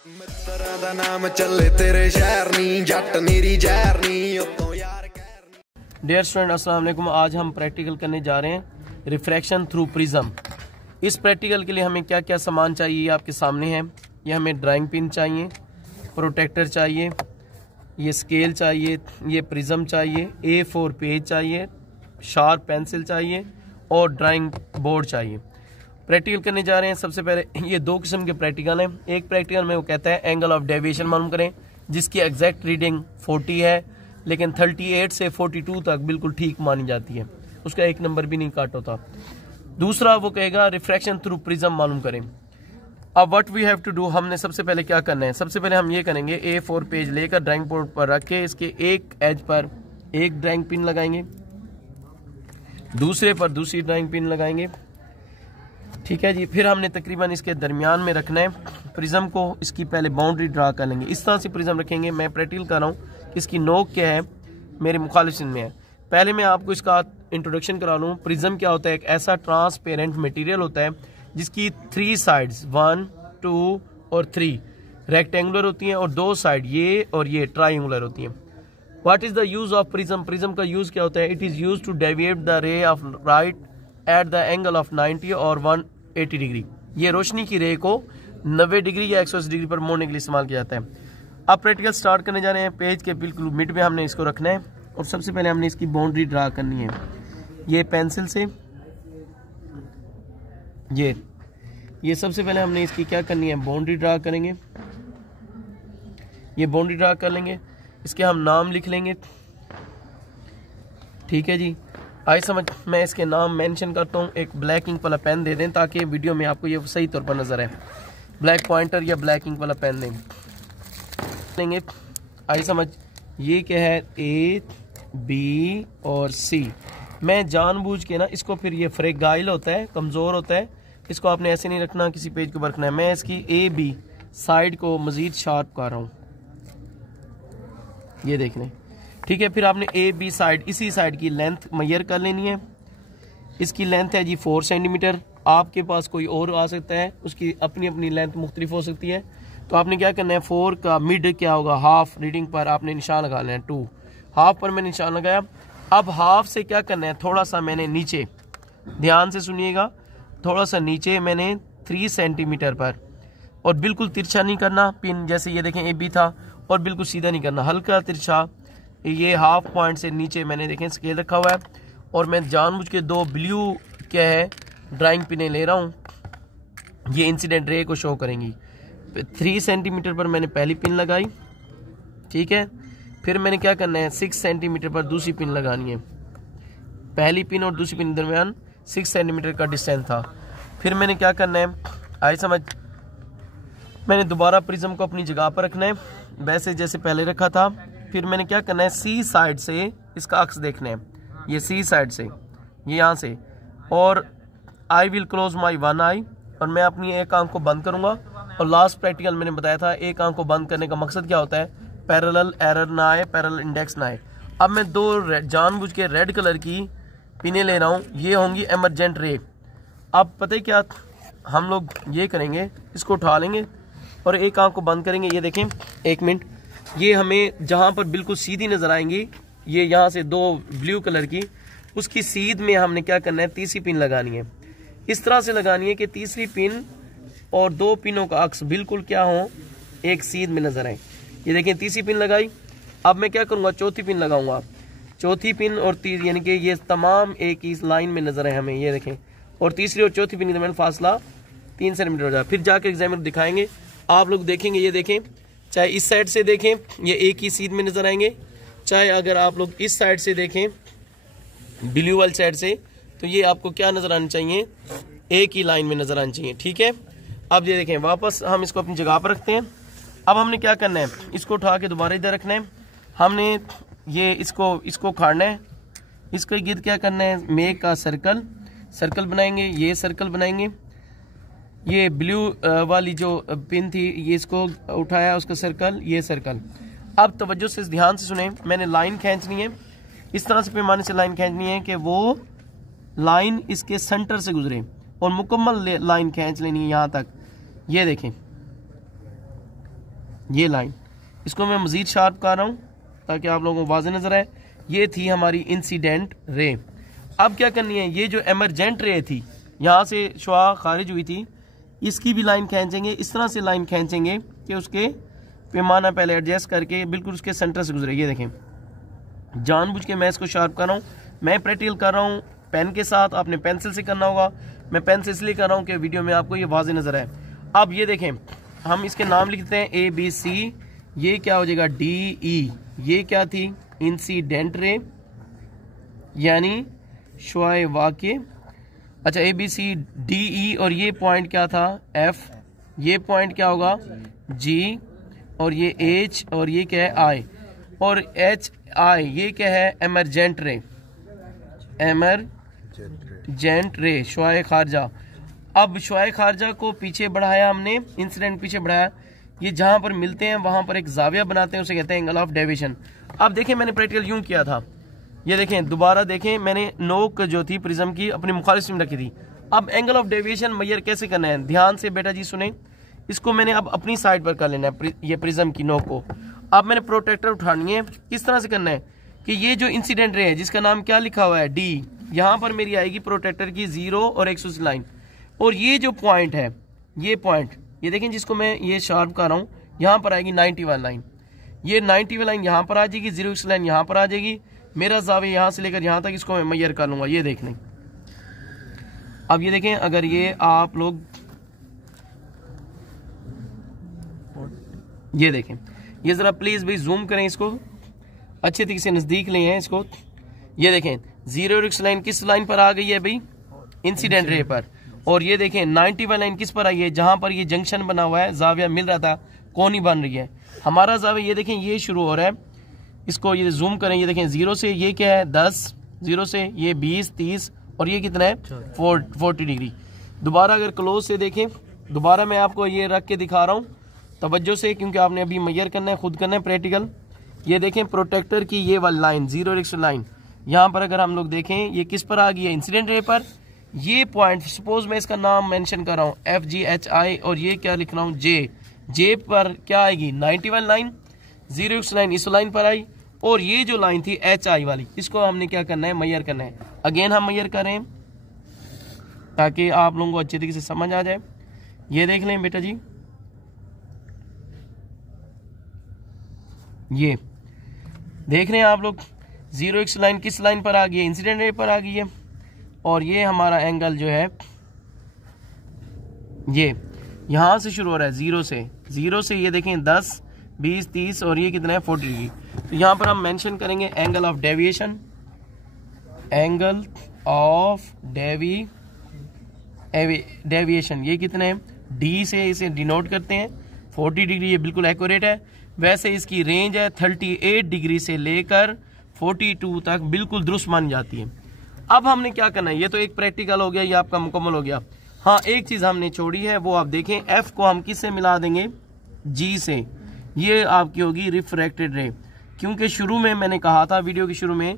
मित्रा दा नाम चले तेरे शहर नी जट नीरी जहर नी उतों यार डियर स्टूडेंट अस्सलाम वालेकुम। आज हम प्रैक्टिकल करने जा रहे हैं रिफ्रैक्शन थ्रू प्रिज्म। इस प्रैक्टिकल के लिए हमें क्या क्या सामान चाहिए आपके सामने है। ये हमें ड्राइंग पिन चाहिए, प्रोटेक्टर चाहिए, ये स्केल चाहिए, ये प्रिज्म चाहिए, A4 पेज चाहिए, शार्प पेंसिल चाहिए और ड्राइंग बोर्ड चाहिए। प्रैक्टिकल करने जा रहे हैं। सबसे पहले ये दो किस्म के प्रैक्टिकल हैं। एक प्रैक्टिकल में वो कहता है एंगल ऑफ डेविएशन मालूम करें, जिसकी एग्जैक्ट रीडिंग 40 है, लेकिन 38 से 42 तक बिल्कुल ठीक मानी जाती है, उसका एक नंबर भी नहीं काट होता। दूसरा वो कहेगा रिफ्रैक्शन थ्रू प्रिज्म मालूम करें। अब what we have to do, हमने सबसे पहले क्या करना है। सबसे पहले हम ये करेंगे, A4 पेज लेकर ड्राइंग बोर्ड पर रख के इसके एक एज पर एक ड्राइंग पिन लगाएंगे, दूसरे पर दूसरी ड्राइंग पिन लगाएंगे, ठीक है जी। फिर हमने तकरीबन इसके दरमियान में रखना है प्रिज्म को, इसकी पहले बाउंड्री ड्रा कर लेंगे। इस तरह से प्रिज्म रखेंगे। मैं प्रैक्टिकल कर रहा हूँ, इसकी नोक क्या है मेरे मुखालिफिन में है। पहले मैं आपको इसका इंट्रोडक्शन करा लूँ। प्रिज्म क्या होता है, एक ऐसा ट्रांसपेरेंट मटेरियल होता है जिसकी 3 साइड्स 1, 2 और 3 रेक्टेंगुलर होती हैं और 2 साइड ये और ये ट्राइंगुलर होती हैं। What is the use of prism, prism का यूज क्या होता है। It is use to deviate the ray of light at the angle of 90 और 180 डिग्री। ये रोशनी की रे को 90 डिग्री या 180 डिग्री पर मोड़ने के लिए इस्तेमाल किया जाता है। अब प्रैक्टिकल स्टार्ट करने जा रहे हैं। पेज के बिल्कुल मिड में हमने इसको रखना है और सबसे पहले हमने इसकी बाउंड्री ड्रा करनी है। ये पेंसिल से ये सबसे पहले हमने इसकी क्या करनी है, बाउंड्री ड्रा करेंगे। ये बाउंड्री ड्रा कर लेंगे, इसके हम नाम लिख लेंगे, ठीक है जी। आई समझ, मैं इसके नाम मेंशन करता हूँ। एक ब्लैक इंक वाला पेन दे दें ताकि वीडियो में आपको ये सही तौर पर नजर आए। ब्लैक पॉइंटर या ब्लैक इंक वाला पेन देंगे। आई समझ, ये क्या है A, B और C। मैं जानबूझ के ना इसको, फिर ये फ्रेगाइल होता है, कमज़ोर होता है, इसको आपने ऐसे नहीं रखना, किसी पेज को रखना है। मैं इसकी A-B साइड को मज़ीद शार्प कर रहा हूँ, ये देख लें, ठीक है। फिर आपने A-B साइड, इसी साइड की लेंथ मेजर कर लेनी है। इसकी लेंथ है जी 4 सेंटीमीटर। आपके पास कोई और आ सकता है, उसकी अपनी अपनी लेंथ मुख्तलिफ हो सकती है। तो आपने क्या करना है, 4 का मिड क्या होगा, हाफ रीडिंग पर आपने निशान लगा लेना है। 2 हाफ पर मैंने निशान लगाया। अब हाफ से क्या करना है, थोड़ा सा मैंने नीचे, ध्यान से सुनिएगा, थोड़ा सा नीचे मैंने 3 सेंटीमीटर पर, और बिल्कुल तिरछा नहीं करना पिन, जैसे ये देखें A-B था, और बिल्कुल सीधा नहीं करना, हल्का तिरछा। ये हाफ पॉइंट से नीचे मैंने देखें स्केल रखा हुआ है, और मैं जानबूझ के 2 ब्लू क्या है ड्राइंग पिने ले रहा हूँ, ये इंसिडेंट रे को शो करेंगी। 3 सेंटीमीटर पर मैंने पहली पिन लगाई, ठीक है। फिर मैंने क्या करना है, 6 सेंटीमीटर पर दूसरी पिन लगानी है। पहली पिन और दूसरी पिन के दरमियान 6 सेंटीमीटर का डिस्टेंस था। फिर मैंने क्या करना है, आई समझ, मैंने दोबारा प्रिज्म को अपनी जगह पर रखना है वैसे जैसे पहले रखा था। फिर मैंने क्या करना है, C साइड से इसका अक्स देखना है, ये C साइड से, ये यहाँ से, और I will close my one eye, और मैं अपनी एक आंख को बंद करूंगा। और लास्ट प्रैक्टिकल मैंने बताया था एक आंख को बंद करने का मकसद क्या होता है, पैरेलल एरर ना आए, पैरेलल इंडेक्स ना आए। अब मैं 2 जानबूझ के रेड कलर की पिने ले रहा हूँ, ये होंगी एमरजेंट रे। अब पता है क्या, हम लोग ये करेंगे, इसको उठा लेंगे और एक आंख को बंद करेंगे। ये देखें, 1 मिनट, ये हमें जहाँ पर बिल्कुल सीधी नजर आएंगी, ये यहाँ से 2 ब्लू कलर की, उसकी सीध में हमने क्या करना है, तीसरी पिन लगानी है। इस तरह से लगानी है कि तीसरी पिन और 2 पिनों का अक्स बिल्कुल क्या हो, एक सीध में नजर आए। ये देखें, तीसरी पिन लगाई। अब मैं क्या करूँगा, चौथी पिन लगाऊंगा। चौथी पिन और यानी कि ये तमाम एक ही लाइन में नजर आए हमें, ये देखें, और तीसरी और चौथी पिन के दरमियान फासला 3 सेंटीमीटर हो जाए। फिर जाकर एग्जामिनर दिखाएंगे, आप लोग देखेंगे, ये देखें, चाहे इस साइड से देखें ये एक ही सीध में नजर आएंगे, चाहे अगर आप लोग इस साइड से देखें ब्लू वाली साइड से, तो ये आपको क्या नजर आनी चाहिए, एक ही लाइन में नजर आनी चाहिए, ठीक है। अब ये देखें, वापस हम इसको अपनी जगह पर रखते हैं। अब हमने क्या करना है, इसको उठा के दोबारा इधर रखना है। हमने ये इसको उखाड़ना है, इसको गिर्द क्या करना है, मेक का सर्कल बनाएंगे, ये सर्कल बनाएंगे। ये ब्लू वाली जो पिन थी, ये इसको उठाया, उसका सर्कल, ये सर्कल। अब तवज्जो से ध्यान से सुने, मैंने लाइन खींचनी है, इस तरह से पैमाने से लाइन खींचनी है कि वो लाइन इसके सेंटर से गुजरे, और मुकम्मल लाइन खींच लेनी है यहाँ तक। ये देखें, ये लाइन, इसको मैं मज़ीद शार्प कर रहा हूँ ताकि आप लोगों को वाज़ेह नज़र आए। ये थी हमारी इंसिडेंट रे। अब क्या करनी है, ये जो एमरजेंट रे थी, यहाँ से शुआ खारिज हुई थी, इसकी भी लाइन खींचेंगे, इस तरह से लाइन खींचेंगे कि उसके पैमाना पहले एडजस्ट करके बिल्कुल उसके सेंटर से गुजरे। ये देखें, जानबूझ के मैं इसको शार्प कर रहा हूँ। मैं प्रैक्टिकल कर रहा हूँ पेन के साथ, आपने पेंसिल से करना होगा। मैं पेन से इसलिए कर रहा हूँ कि वीडियो में आपको ये वाज़ेह नज़र आए। अब ये देखें, हम इसके नाम लिखते हैं ABC, ये क्या हो जाएगा DE। ये क्या थी, इंसिडेंट रे यानी शुआए वाक़े। अच्छा, ABCDE, और ये पॉइंट क्या था F, ये पॉइंट क्या होगा G, और ये H, और ये क्या है I, और HI ये क्या है एमरजेंट रे, एमरजेंट रे शुआए खारजा। अब शुआए खारजा को पीछे बढ़ाया हमने, इंसिडेंट पीछे बढ़ाया, ये जहां पर मिलते हैं वहां पर एक जाविया बनाते हैं, उसे कहते हैं एंगल ऑफ डेविएशन। अब देखें, मैंने प्रैक्टिकल यूं किया था, ये देखें दोबारा देखें, मैंने नोक जो थी प्रिज्म की अपनी मुखालिफ में रखी थी। अब एंगल ऑफ डेविएशन मेजर कैसे करना है, ध्यान से बेटा जी सुने। इसको मैंने अब अपनी साइड पर कर लेना है, ये प्रिज्म की नोक को। अब मैंने प्रोटेक्टर उठानी है, किस तरह से करना है कि ये जो इंसिडेंट रे है जिसका नाम क्या लिखा हुआ है D, यहाँ पर मेरी आएगी प्रोटेक्टर की 0 और 180 लाइन, और ये जो पॉइंट है, ये पॉइंट, ये देखें जिसको मैं ये शार्प कर रहा हूँ, यहाँ पर आएगी 91 लाइन। ये 91 लाइन यहाँ पर आ जाएगी, 0 लाइन यहाँ पर आ जाएगी। मेरा ज़ाविया यहाँ से लेकर यहाँ तक इसको मैं मेजर कर लूँगा। ये देख लें, अब ये देखें, अगर ये आप लोग ये देखें, ये ज़रा प्लीज़ भाई जूम करें, इसको अच्छे तरीके से नज़दीक ले हैं इसको। ये देखें 0 लाइन किस लाइन पर आ गई है भाई, इंसिडेंट रे पर। और ये देखें 91 लाइन किस पर आई है, जहां पर ये जंक्शन बना हुआ है, जाविया मिल रहा था, कोनी बन रही है हमारा जाविया। ये देखें, ये शुरू हो रहा है, इसको ये जूम करें, ये देखें 0 से ये क्या है 10, 0 से ये 20, 30, और ये कितना है 40 डिग्री। दोबारा अगर क्लोज से देखें, दोबारा मैं आपको ये रख के दिखा रहा हूँ तवज्जो से, क्योंकि आपने अभी मेजर करना है, खुद करना है प्रैक्टिकल। ये देखें प्रोटेक्टर की ये वाली लाइन 0 लाइन, यहाँ पर अगर हम लोग देखें ये किस पर आ गई है, इंसिडेंट रे पर। ये पॉइंट सपोज मैं इसका नाम मेंशन कर रहा हूँ FGHI, और ये क्या लिख रहा हूँ J पर क्या आएगी 91 लाइन, 0 लाइन इस लाइन पर आई, और ये जो लाइन थी HI वाली, इसको हमने क्या करना है, मेजर करना है। अगेन हम मेजर करें ताकि आप लोगों को अच्छे तरीके से समझ आ जाए। ये देख लें बेटा जी, ये देख रहे हैं आप लोग 0 लाइन किस लाइन पर आ गई है, इंसिडेंट रे पर आ गई है। और ये हमारा एंगल जो है ये यहां से शुरू हो रहा है 0 से ये देखें 10, 20, 30, और ये कितना है 40 डिग्री। तो यहां पर हम मेंशन करेंगे angle of deviation, angle of deviation ये कितने है, D से इसे डिनोट करते हैं 40 डिग्री, ये बिल्कुल एक्यूरेट है। वैसे इसकी रेंज है 38 डिग्री से लेकर 42 तक, बिल्कुल दुरुस्त मानी जाती है। अब हमने क्या करना है, ये तो एक प्रैक्टिकल हो गया, ये आपका मुकम्मल हो गया। हाँ, एक चीज हमने छोड़ी है, वो आप देखें, F को हम किससे मिला देंगे, G से। ये आपकी होगी रिफ्रैक्टेड रे, क्योंकि शुरू में मैंने कहा था वीडियो के शुरू में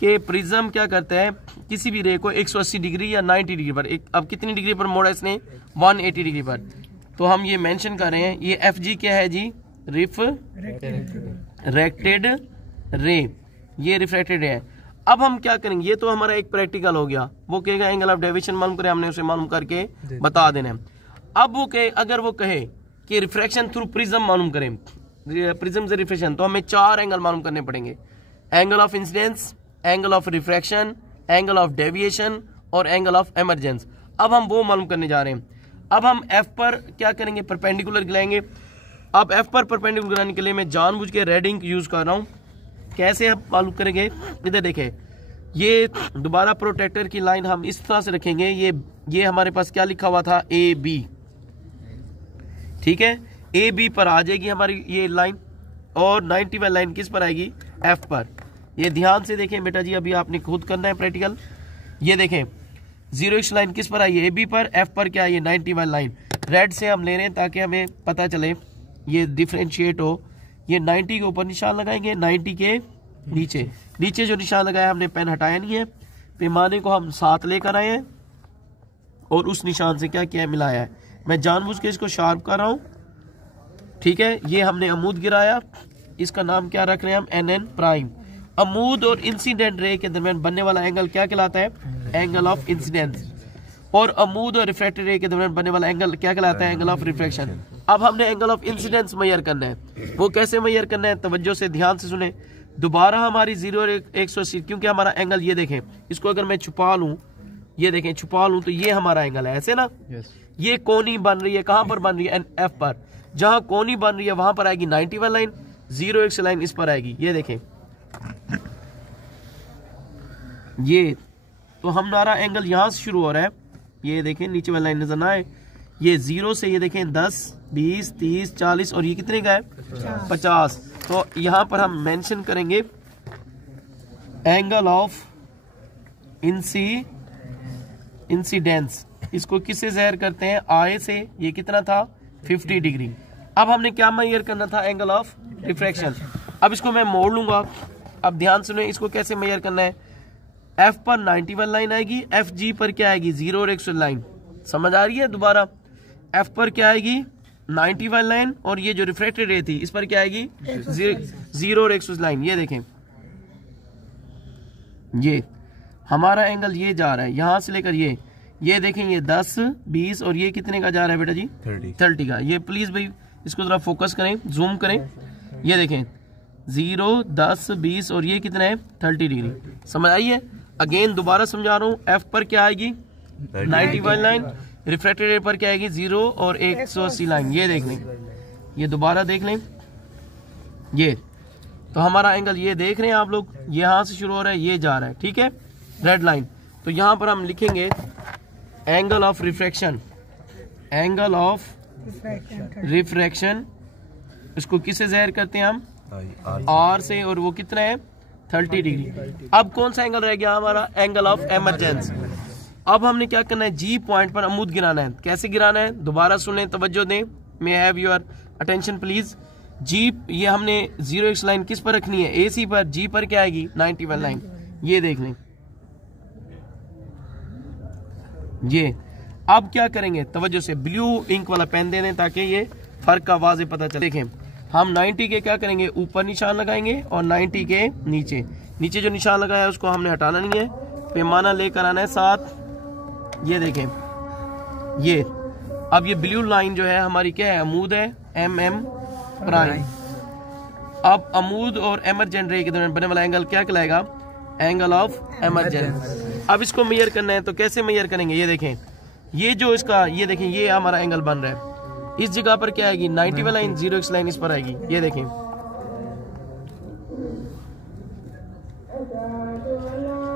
कि प्रिज्म क्या करता है, किसी भी रे को 180 डिग्री या 90 डिग्री पर, अब कितनी डिग्री पर मोड़ा इसने, 180 डिग्री पर। तो हम ये मेंशन कर रहे हैं, ये FG क्या है जी, रिफ्रैक्टेड रे, ये रिफ्रैक्टेड रे है। अब हम क्या करेंगे, ये तो हमारा एक प्रैक्टिकल हो गया, वो कहेगा एंगल ऑफ डेविएशन मालूम करें, हमने उसे मालूम करके बता देना है। अब वो कहे, अगर वो कहे कि रिफ्रैक्शन थ्रू प्रिज्म मालूम करें, प्रिज्म से रिफ्रैक्शन, तो हमें 4 एंगल मालूम करने पड़ेंगे, angle of incidence, angle of refraction, angle of deviation और एंगल ऑफ एमरजेंस। अब हम वो मालूम करने जा रहे हैं। अब हम F पर क्या करेंगे, परपेंडिकुलर गिलाएंगे। अब F पर परपेंडिकुलर गिलाने के लिए मैं जानबूझ के रेड इंक यूज कर रहा हूँ। कैसे हम मालूम करेंगे, इधर देखें, ये दोबारा प्रोटेक्टर की लाइन हम इस तरह से रखेंगे, ये हमारे पास क्या लिखा हुआ था, AB, ठीक है, AB पर आ जाएगी हमारी ये लाइन, और 91 लाइन किस पर आएगी, F पर। ये ध्यान से देखें बेटा जी, अभी आपने खुद करना है प्रैक्टिकल। ये देखें 0 लाइन किस पर आई है, AB पर, F पर क्या है 91 लाइन। रेड से हम ले रहे हैं ताकि हमें पता चले, ये डिफ्रेंशिएट हो। ये 90 के ऊपर निशान लगाएंगे, 90 के नीचे जो निशान लगाया हमने पेन हटाया नहीं है, पैमाने को हम साथ लेकर आए हैं और उस निशान से क्या किया है, मिलाया है। मैं जानबूझ के इसको शार्प कर रहा हूं ठीक है, ये हमने अमूद गिराया, इसका नाम क्या रख रहे हैं हम, NN प्राइम। अमूद और इंसिडेंट रे के दरमियान बनने वाला एंगल क्या कहलाता है, एंगल ऑफ इंसिडेंस। और अमूद और रिफ्रैक्टेड रे के दरमियान बनने वाला एंगल क्या कहलाता है, एंगल ऑफ रिफ्रैक्शन। अब हमने एंगल ऑफ इंसिडेंस मेजर करना है, वो कैसे मेजर करना है, तवज्जो से ध्यान से सुने। दोबारा हमारी 0 और 180, क्योंकि हमारा एंगल ये देखें, इसको अगर मैं छुपा लूं, ये देखें छुपा लूं, तो ये हमारा एंगल है, ऐसे ना। ये कोनी बन रही है, कहां पर बन रही है, F पर। जहां कोनी बन रही है वहां पर आएगी 91 लाइन, 0 1 लाइन इस पर आएगी, ये देखें। ये तो हमारा एंगल यहां से शुरू हो रहा है, ये देखें नीचे वाली लाइन नजर ना आए, ये 0 से ये देखें 10 20 30 40 और ये कितने का है, 50। तो यहां पर हम मेंशन करेंगे एंगल ऑफ इंसिडेंस। इसको किससे ज़ाहिर करते हैं, I से। ये कितना था, 50 डिग्री। अब हमने क्या मेजर करना था, एंगल ऑफ रिफ्रैक्शन। अब इसको मैं मोड़ लूंगा, अब ध्यान सुने इसको कैसे मेजर करना है। F पर 91 लाइन आएगी, FG पर क्या आएगी, 0 और 100 लाइन। समझ आ रही है, दोबारा F पर क्या आएगी, 91 लाइन, और ये जो रिफ्रैक्टेड रे थी इस पर क्या आएगी, 0 और 100 लाइन। ये देखें, ये हमारा एंगल ये जा रहा है यहां से लेकर ये देखें, ये 10 20 और ये कितने का जा रहा है बेटा जी, 30 का। ये प्लीज भाई इसको जरा फोकस करें, जूम करें, ये देखें 0 10 20 और ये कितना है, 30 डिग्री। समझ आई है। अगेन दोबारा समझा रहा हूं, F पर क्या आएगी, 91 लाइन, रिफ्रैक्टेड रे पर क्या आएगी, 0 और 180 लाइन। ये देख लें, ये दोबारा देख लें, ये तो हमारा एंगल ये देख रहे हैं आप लोग, यहां से शुरू हो रहा है, ये जा रहा है, ठीक है, रेड लाइन। तो यहां पर हम लिखेंगे angle of refraction, angle of refraction. इसको किससे ज़ाहिर करते हैं हम, R से, और वो कितना है, 30 डिग्री। अब कौन सा एंगल रह गया हमारा, एंगल ऑफ एमरजेंस। अब हमने क्या करना है, G पॉइंट पर अमूद गिराना है। कैसे गिराना है, दोबारा सुने, तवज्जो दें, may have your attention please. G, ये हमने 0 1 लाइन किस पर रखनी है, AC पर। G पर क्या आएगी, 91 लाइन। ये देख लें, ये अब क्या करेंगे, तवज्जो से ब्लू इंक वाला पेन दे दें ताकि ये फर्क का वाज़े पता चले। देखें, हम 90 के क्या करेंगे, ऊपर निशान लगाएंगे, और 90 के नीचे जो निशान लगाया है उसको हमने हटाना नहीं है, पैमाना लेकर आना है साथ। ये देखें, ये अब ये ब्लू लाइन जो है हमारी क्या है, अमूद है, MM प्राइम। अब अमूद और एमरजेंट रे के दरमियान बनने वाला एंगल क्या कहलाएगा, एंगल ऑफ एमरजेंस। अब इसको मेजर करना है, तो कैसे मेजर करेंगे, ये देखें, ये जो इसका, ये देखें, ये हमारा एंगल बन रहा है, इस जगह पर क्या आएगी, 91 लाइन, 0 1 लाइन इस पर आएगी। ये देखें,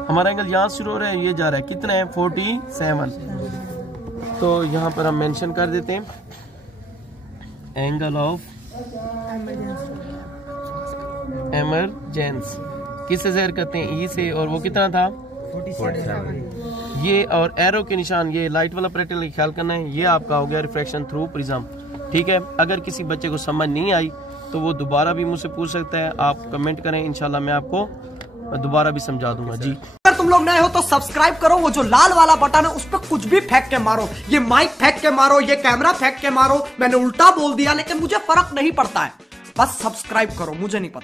हमारा एंगल यहां शुरू हो रहा है, ये जा रहा है, कितना है, 47। तो यहां पर हम मेंशन कर देते हैं एंगल ऑफ एमरजेंस। किससे ज़ाहिर करते हैं, E से, और वो कितना था, 47। ये और एरो के निशान, ये लाइट वाला पैटर्न ख्याल करना है। ये आपका हो गया रिफ्रैक्शन थ्रू प्रिज्म, ठीक है। अगर किसी बच्चे को समझ नहीं आई तो वो दोबारा भी मुझसे पूछ सकता है, आप कमेंट करें, इंशाल्लाह मैं आपको दोबारा भी समझा दूंगा जी। अगर तुम लोग नए हो तो सब्सक्राइब करो, वो जो लाल वाला बटन है उस पर कुछ भी फेंक के मारो, ये माइक फेंक के मारो, ये कैमरा फेंक के मारो, मैंने उल्टा बोल दिया लेकिन मुझे फर्क नहीं पड़ता है, बस सब्सक्राइब करो, मुझे नहीं पता।